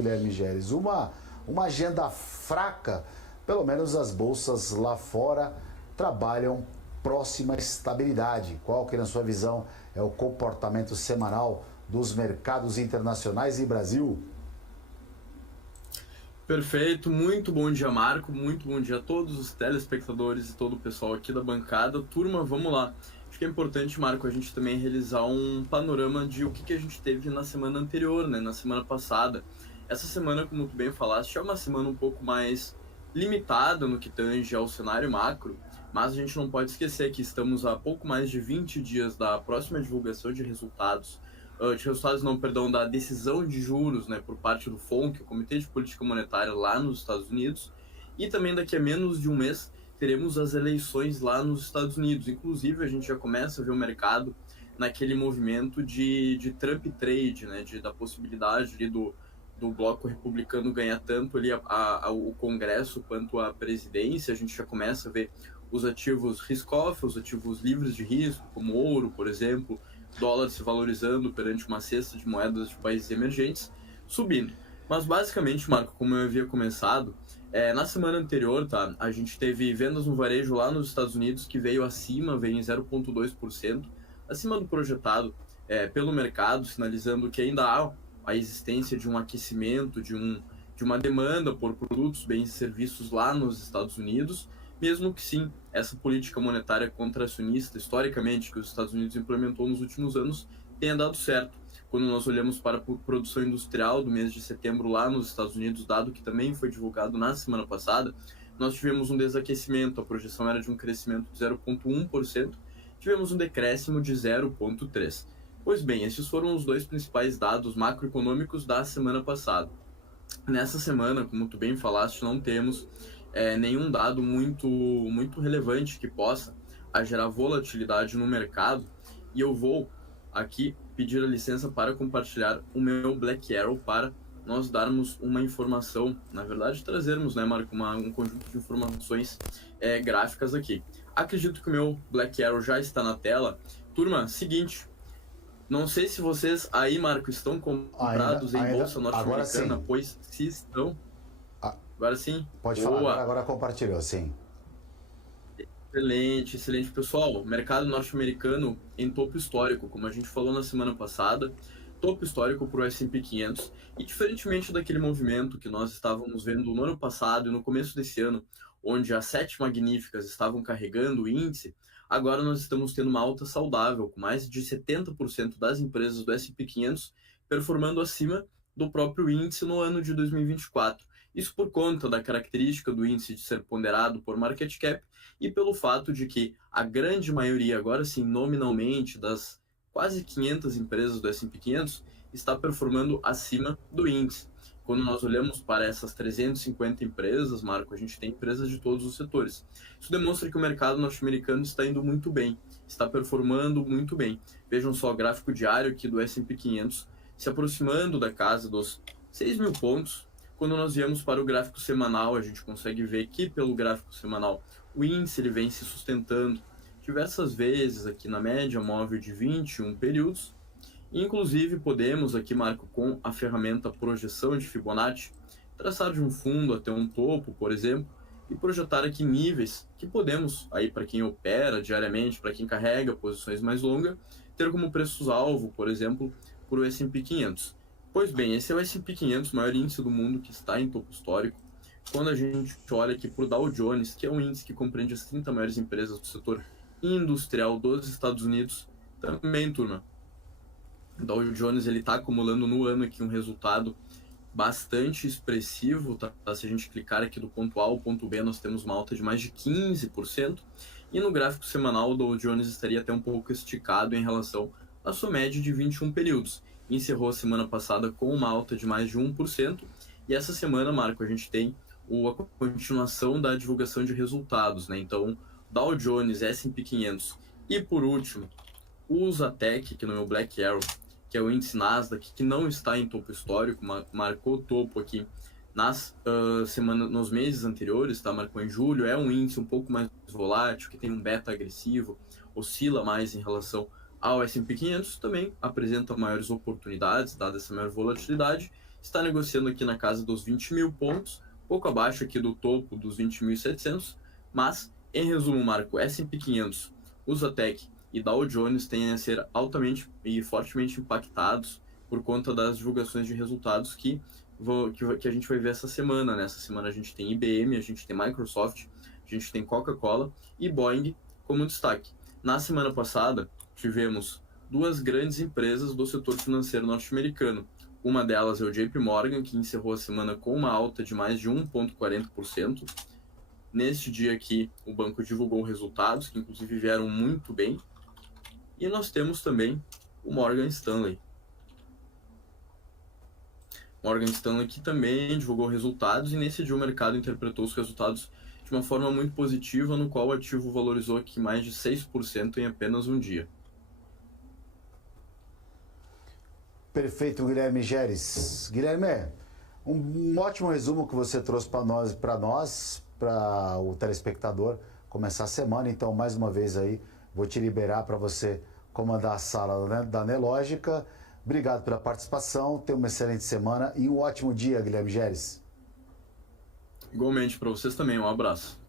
Guilherme Geres. Uma agenda fraca, pelo menos as bolsas lá fora trabalham próxima à estabilidade. Qual que, na sua visão, é o comportamento semanal dos mercados internacionais e Brasil? Perfeito, muito bom dia, Marco, muito bom dia a todos os telespectadores e todo o pessoal aqui da bancada. Turma, vamos lá. Acho que é importante, Marco, a gente também realizar um panorama de o que a gente teve na semana anterior, né, na semana passada. Essa semana, como tu bem falaste, é uma semana um pouco mais limitada no que tange ao cenário macro, mas a gente não pode esquecer que estamos a pouco mais de 20 dias da próxima divulgação da decisão de juros, né, por parte do FONC, o Comitê de Política Monetária lá nos Estados Unidos, e também daqui a menos de um mês teremos as eleições lá nos Estados Unidos. Inclusive, a gente já começa a ver o mercado naquele movimento de Trump trade, né, da possibilidade ali do bloco republicano ganhar tanto ali o Congresso quanto a presidência. A gente já começa a ver os ativos risk-off, os ativos livres de risco, como ouro, por exemplo, dólar se valorizando perante uma cesta de moedas de países emergentes, subindo. Mas basicamente, Marco, como eu havia começado, na semana anterior, tá, a gente teve vendas no varejo lá nos Estados Unidos que veio em 0,2%, acima do projetado pelo mercado, sinalizando que ainda há a existência de um aquecimento, de uma demanda por produtos, bens e serviços lá nos Estados Unidos, mesmo que sim, essa política monetária contracionista, historicamente, que os Estados Unidos implementou nos últimos anos, tenha dado certo. Quando nós olhamos para a produção industrial do mês de setembro lá nos Estados Unidos, dado que também foi divulgado na semana passada, nós tivemos um desaquecimento, a projeção era de um crescimento de 0,1%, tivemos um decréscimo de 0,3%. Pois bem, esses foram os dois principais dados macroeconômicos da semana passada. Nessa semana, como tu bem falaste, não temos nenhum dado muito relevante que possa gerar volatilidade no mercado, e eu vou aqui pedir a licença para compartilhar o meu Black Arrow para nós darmos uma informação, na verdade trazermos, né, Marco, um conjunto de informações gráficas aqui. Acredito que o meu Black Arrow já está na tela. Turma, seguinte, não sei se vocês aí, Marco, estão comprados em bolsa norte-americana, pois se estão... Agora sim? Pode falar, agora compartilhou, sim. Excelente, excelente. Pessoal, o mercado norte-americano em topo histórico, como a gente falou na semana passada, topo histórico para o S&P 500, e diferentemente daquele movimento que nós estávamos vendo no ano passado e no começo desse ano, onde as 7 magníficas estavam carregando o índice, agora nós estamos tendo uma alta saudável, com mais de 70% das empresas do S&P 500 performando acima do próprio índice no ano de 2024. Isso por conta da característica do índice de ser ponderado por market cap e pelo fato de que a grande maioria, agora sim nominalmente, das quase 500 empresas do S&P 500 está performando acima do índice. Quando nós olhamos para essas 350 empresas, Marco, a gente tem empresas de todos os setores. Isso demonstra que o mercado norte-americano está indo muito bem, está performando muito bem. Vejam só o gráfico diário aqui do S&P 500 se aproximando da casa dos 6 mil pontos. Quando nós viemos para o gráfico semanal, a gente consegue ver que pelo gráfico semanal o índice ele vem se sustentando diversas vezes aqui na média móvel de 21 períodos. Inclusive podemos aqui, Marco, com a ferramenta projeção de Fibonacci, traçar de um fundo até um topo, por exemplo, e projetar aqui níveis que podemos, aí para quem opera diariamente, para quem carrega posições mais longas, ter como preços-alvo, por exemplo, para o S&P 500. Pois bem, esse é o S&P 500, o maior índice do mundo que está em topo histórico. Quando a gente olha aqui para o Dow Jones, que é um índice que compreende as 30 maiores empresas do setor industrial dos Estados Unidos, também, turma, o Dow Jones está acumulando no ano aqui um resultado bastante expressivo, tá? Se a gente clicar aqui do ponto A ao ponto B, nós temos uma alta de mais de 15%, e no gráfico semanal o Dow Jones estaria até um pouco esticado em relação à sua média de 21 períodos. Encerrou a semana passada com uma alta de mais de 1%, e essa semana, Marco, a gente tem a continuação da divulgação de resultados, né? Então, Dow Jones, S&P 500 e, por último, o Zatec, que no meu Black Arrow, que é o índice Nasdaq, que não está em topo histórico, marcou topo aqui nos meses anteriores, tá? Marcou em julho, é um índice um pouco mais volátil, que tem um beta agressivo, oscila mais em relação ao S&P 500, também apresenta maiores oportunidades, dada essa maior volatilidade, está negociando aqui na casa dos 20 mil pontos, pouco abaixo aqui do topo dos 20.700, mas, em resumo, Marco, S&P 500, Usatec e Dow Jones tendem a ser altamente e fortemente impactados por conta das divulgações de resultados que a gente vai ver essa semana. Nessa semana a gente tem IBM, a gente tem Microsoft, a gente tem Coca-Cola e Boeing como destaque. Na semana passada, tivemos duas grandes empresas do setor financeiro norte-americano. Uma delas é o JP Morgan, que encerrou a semana com uma alta de mais de 1,40%. Neste dia aqui, o banco divulgou resultados, que inclusive vieram muito bem. E nós temos também o Morgan Stanley. Morgan Stanley que também divulgou resultados, e nesse dia o mercado interpretou os resultados de uma forma muito positiva, no qual o ativo valorizou aqui mais de 6% em apenas um dia. Perfeito, Guilherme Geres. Guilherme, um ótimo resumo que você trouxe para o telespectador começar a semana. Então, mais uma vez aí, vou te liberar para você comandar a sala, né, da Nelógica. Obrigado pela participação, tenha uma excelente semana e um ótimo dia, Guilherme Geres. Igualmente para vocês também, um abraço.